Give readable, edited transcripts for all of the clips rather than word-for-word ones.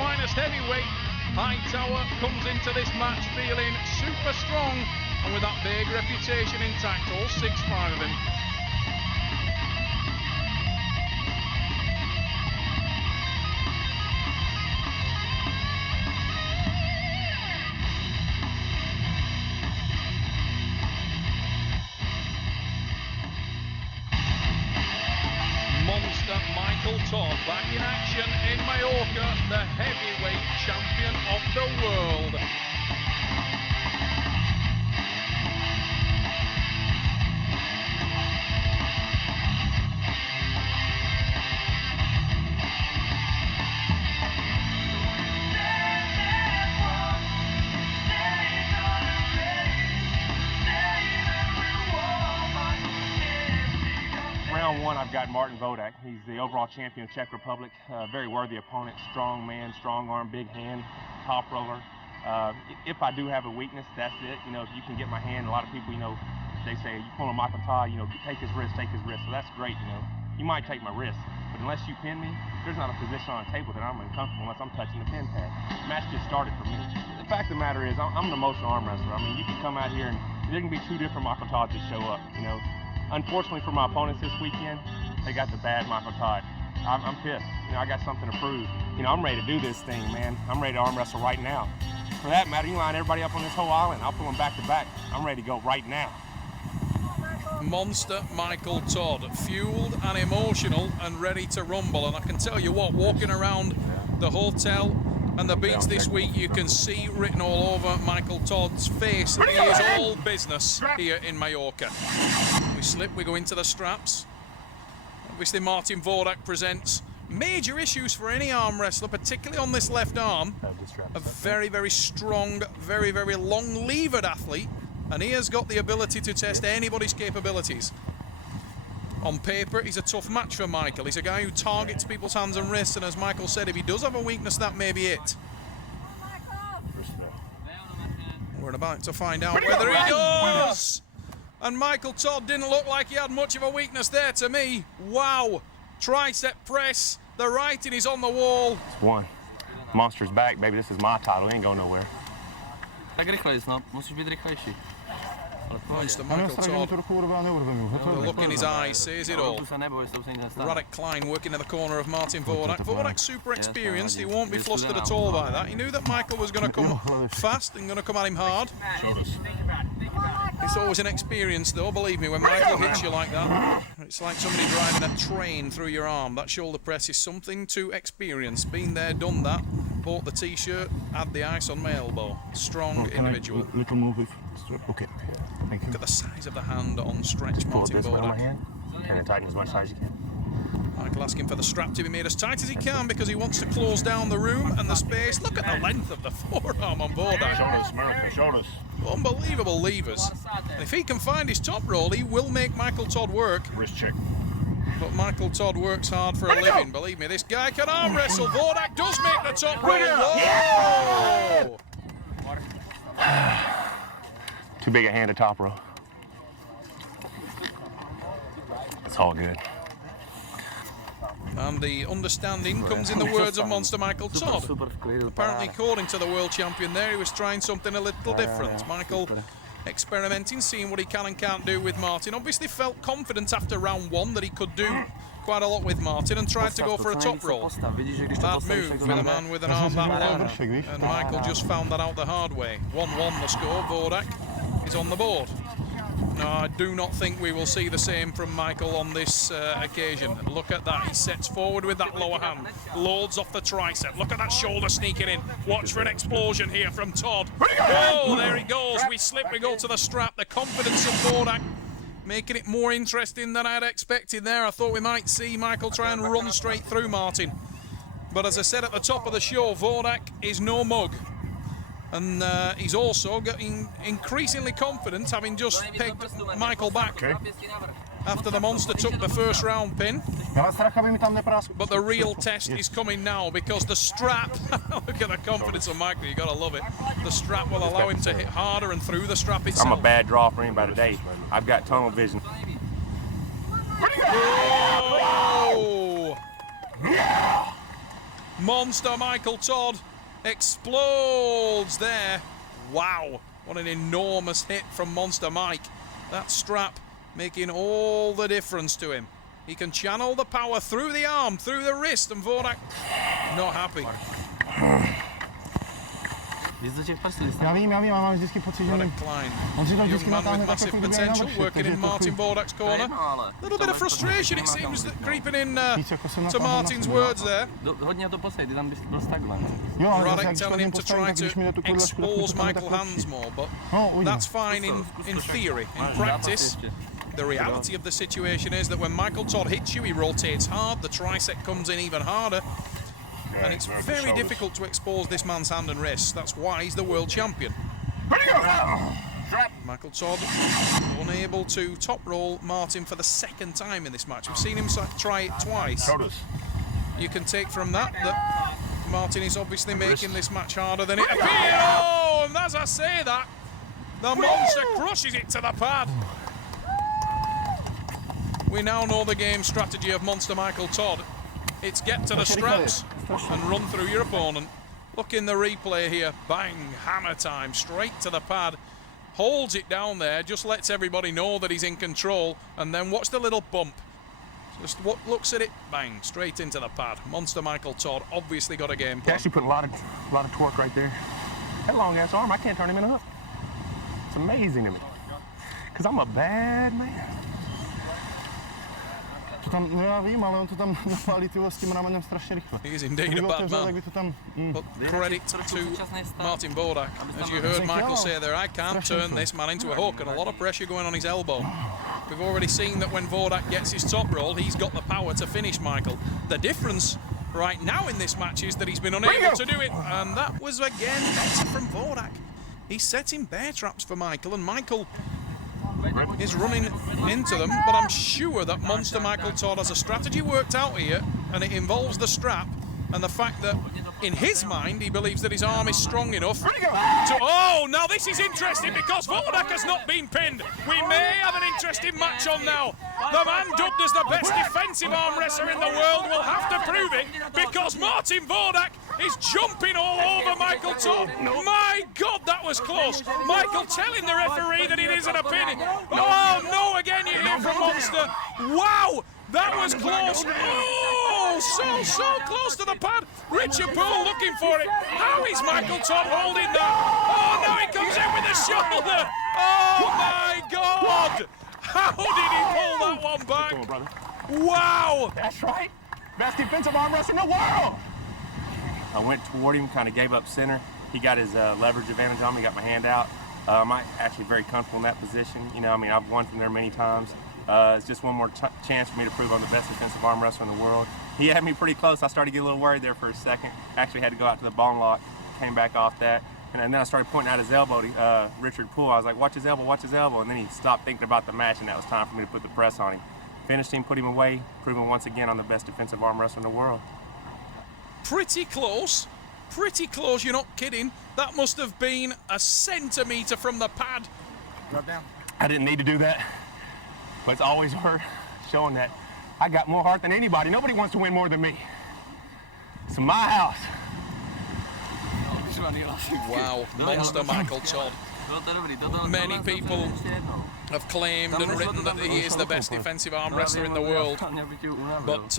finest heavyweight. Hightower comes into this match feeling super strong and with that big reputation intact, all 6'5" of him. Monster Michael Todd back in action in Mallorca, the heavyweight champion of the world. Round one, I've got Martin Vodak. He's the overall champion of Czech Republic. Very worthy opponent, strong man, strong arm, big hand, top roller. If I do have a weakness, that's it. You know, if you can get my hand, a lot of people, you know, they say, you pull a Michael Todd, you know, take his wrist. So that's great, you know. You might take my wrist, but unless you pin me, there's not a position on a table that I'm uncomfortable unless I'm touching the pin pad. The match just started for me. The fact of the matter is, I'm an emotional arm wrestler. I mean, you can come out here and there can be two different Michael Todds that show up, you know. Unfortunately for my opponents this weekend, they got the bad Michael Todd. I'm pissed. You know, I got something to prove. You know, I'm ready to do this thing, man. I'm ready to arm wrestle right now. For that matter, you line everybody up on this whole island. I'll pull them back to back. I'm ready to go right now. Monster Michael Todd, fueled and emotional and ready to rumble. And I can tell you what, walking around the hotel and the beach this week, you can see written all over Michael Todd's face that he is all business here in Mallorca. We slip, we go into the straps. Obviously, Martin Vodak presents major issues for any arm wrestler, particularly on this left arm. A very, very strong, very, very long-levered athlete, and he has got the ability to test anybody's capabilities. On paper, he's a tough match for Michael. He's a guy who targets people's hands and wrists, and as Michael said, if he does have a weakness, that may be it. We're about to find out whether he does! And Michael Todd didn't look like he had much of a weakness there to me. Wow. Tricep press. The writing is on the wall. It's one. Monster's back, baby. This is my title. It ain't going nowhere. Monster Michael Todd. The look in his eyes says it all. Radek Klein working in the corner of Martin Vodak. Vodak's super experienced. He won't be flustered at all by that. He knew that Michael was going to come fast and going to come at him hard. It's always an experience, though, believe me, when Michael hits you like that. It's like somebody driving a train through your arm. That shoulder press is something to experience. Been there, done that. Bought the T-shirt, had the ice on my elbow. Strong individual. Okay. Thank you. Look at the size of the hand on stretch, Martin Vodak. And tighten as much size as you can. Michael asking for the strap to be made as tight as he can because he wants to close down the room and the space. Look at the length of the forearm on Vodak. Shoulders, America, shoulders. Unbelievable levers. And if he can find his top roll, he will make Michael Todd work. Wrist check. But Michael Todd works hard for a living. Believe me, this guy can arm wrestle. Vodak does make the top roll. Whoa! Too big a hand to top row. It's all good. And the understanding comes in the words of Monster Michael Todd. Apparently, according to the world champion there, he was trying something a little different. Michael experimenting, seeing what he can and can't do with Martin. Obviously felt confident after round one that he could do quite a lot with Martin and tried to go for a top roll. Bad move with a man with an arm that long. And Michael just found that out the hard way. 1-1 the score. Vodak is on the board. No, I do not think we will see the same from Michael on this occasion. Look at that. He sets forward with that lower hand. Loads off the tricep. Look at that shoulder sneaking in. Watch for an explosion here from Todd. Oh, there he goes. We slip. We go to the strap. The confidence of Vodak making it more interesting than I had expected there. I thought we might see Michael try and run straight through Martin. But as I said at the top of the show, Vodak is no mug. And he's also getting increasingly confident, having just pegged Michael back after the Monster took the first round pin. But the real test is coming now because the strap, look at the confidence of Michael, you gotta love it. The strap will allow him to hit harder and through the strap itself. I'm a bad draw for anybody today. I've got tunnel vision. Whoa! Monster Michael Todd explodes there. Wow, what an enormous hit from Monster Mike. That strap making all the difference to him. He can channel the power through the arm, through the wrist, and Vodak not happy. Já vím, ale mám vždycky pocit, že Vodak Klein, a young man with massive potential, working in Martin Vodak's corner. A little bit of frustration, it seems, that creeping in to Martin's words there. Vodak telling him to try to expose Michael's hands more, but that's fine in theory. In practice, the reality of the situation is that when Michael Todd hits you, he rotates hard, the tricep comes in even harder. And it's very difficult to expose this man's hand and wrist. That's why he's the world champion. Michael Todd unable to top roll Martin for the second time in this match. We've seen him try it twice. You can take from that Martin is obviously making this match harder than it appears. Oh, and as I say that, the monster crushes it to the pad. We now know the game strategy of Monster Michael Todd. It's get to the straps and run through your opponent. Look in the replay here. Bang, hammer time, straight to the pad. Holds it down there, just lets everybody know that he's in control. And then watch the little bump. Just looks at it, bang, straight into the pad. Monster Michael Todd obviously got a game plan. He actually put a lot of torque right there. That long ass arm, I can't turn him in a hook. It's amazing to me. Because I'm a bad man. No já vím, ale on to tam napálí s tím ramenem strašně rychle. He is indeed a bad man. But credit to Martin Vodak. As you heard Michael say there, I can't turn this man into a hook, and a lot of pressure going on his elbow. We've already seen that when Vodak gets his top roll, he's got the power to finish Michael. The difference right now in this match is that he's been unable to do it, and that was again better from Vodak. He's setting bear traps for Michael, and Michael is running into them, but I'm sure that Monster Michael Todd has a strategy worked out here, and it involves the strap and the fact that in his mind he believes that his arm is strong enough to... Oh, now this is interesting because Vodak has not been pinned. We may have an interesting match on now. The man dubbed as the best defensive arm wrestler in the world will have to prove it because Martin Vodak is jumping all over Michael Todd. My God, that was close. Michael telling the referee that it isn't a pin. Oh, no, again you hear from Monster. Wow, that was close. Oh, so close to the pad. Richard Poole looking for it. How is Michael Todd holding that? Oh, now he comes in with the shoulder. Oh, my God. How did he pull that one back? Wow. That's right. Best defensive arm wrestler in the world. I went toward him, kind of gave up center. He got his leverage advantage on me, got my hand out. I'm actually very comfortable in that position. You know, I mean, I've won from there many times. It's just one more chance for me to prove I'm the best defensive arm wrestler in the world. He had me pretty close. I started to get a little worried there for a second. Actually had to go out to the bone lock, came back off that. And then I started pointing out his elbow to Richard Poole. I was like, watch his elbow, watch his elbow. And then he stopped thinking about the match, and that was time for me to put the press on him. Finished him, put him away, proving once again I'm the best defensive arm wrestler in the world. Pretty close, you're not kidding. That must have been a centimetre from the pad. Drop down. I didn't need to do that, but it's always worth showing that I got more heart than anybody. Nobody wants to win more than me. It's my house. Wow, Monster Michael Todd. Many people have claimed and written that he is the best defensive arm wrestler in the world, but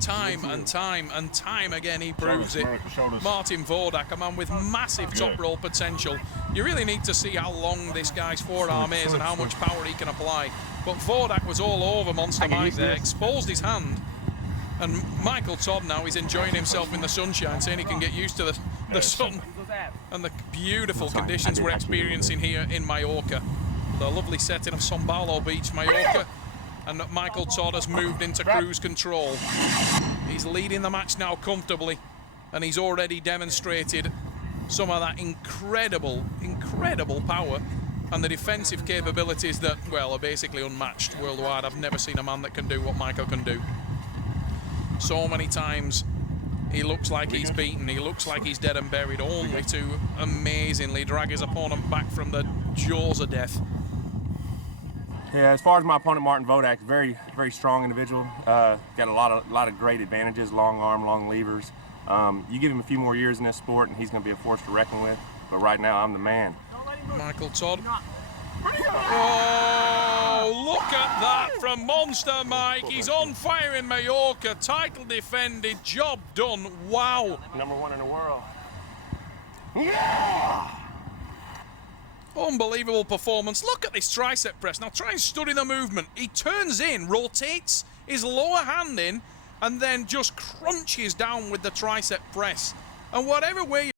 time and time again he proves it. Martin Vodak, a man with massive top roll potential. You really need to see how long this guy's forearm is and how much power he can apply. But Vodak was all over Monster Mike there, exposed his hand, and Michael Todd now is enjoying himself in the sunshine, saying he can get used to the sun and the beautiful conditions we're experiencing here in Mallorca. The lovely setting of Sombalo Beach, Mallorca, and Michael Todd has moved into cruise control. He's leading the match now comfortably, and he's already demonstrated some of that incredible power and the defensive capabilities that, well, are basically unmatched worldwide. I've never seen a man that can do what Michael can do. So many times he looks like he's beaten, he looks like he's dead and buried, only to amazingly drag his opponent back from the jaws of death. Yeah, as far as my opponent, Martin Vodak, very strong individual. Got a lot of great advantages, long arm, long levers. You give him a few more years in this sport and he's going to be a force to reckon with. But right now, I'm the man. Michael Todd. Oh, look at that from Monster Mike. He's on fire in Mallorca. Title defended, job done. Wow. #1 in the world. Unbelievable performance. Look at this tricep press. Now try and study the movement. He turns in, rotates his lower hand in, and then just crunches down with the tricep press. And whatever way